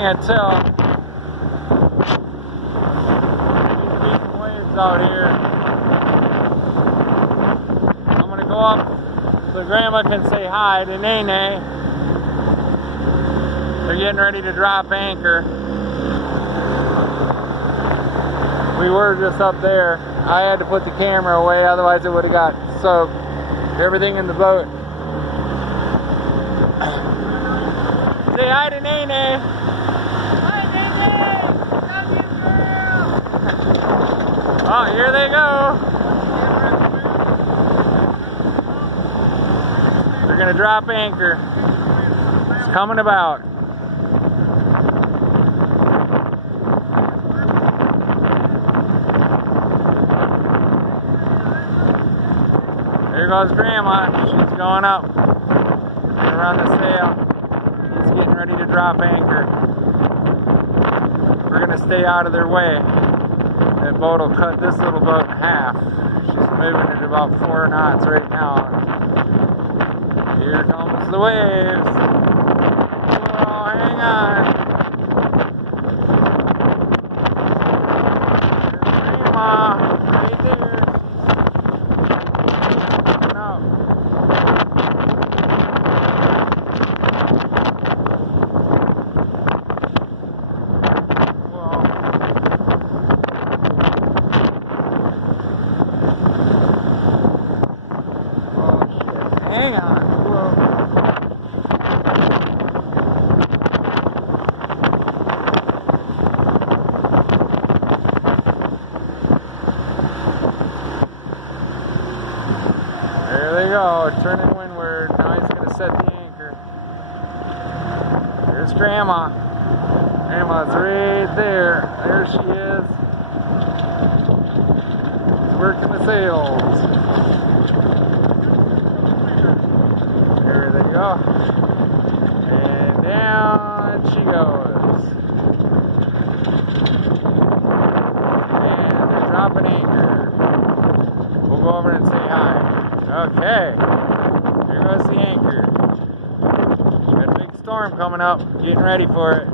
can't tell. These waves out here. I'm gonna go up so Grandma can say hi to Nene. They're getting ready to drop anchor. We were just up there. I had to put the camera away, otherwise it would have got soaked. Everything in the boat. Say hi to Nene. Hi, Nene. Love you, girl. Oh, here they go. They're gonna drop anchor. It's coming about. There goes Grandma. She's going up. Gonna run the sail. She's getting ready to drop anchor. We're gonna stay out of their way. That boat will cut this little boat in half. She's moving at about 4 knots right now. Here comes the waves. Oh, hang on. There's Grandma right there. Hang on. Whoa. There they go, turning windward. Now he's going to set the anchor. There's Grandma. Grandma's right there. There she is. She's working the sails. There they go. And down she goes. And they're dropping anchor. We'll go over and say hi. Okay. Here goes the anchor. Got a big storm coming up. Getting ready for it.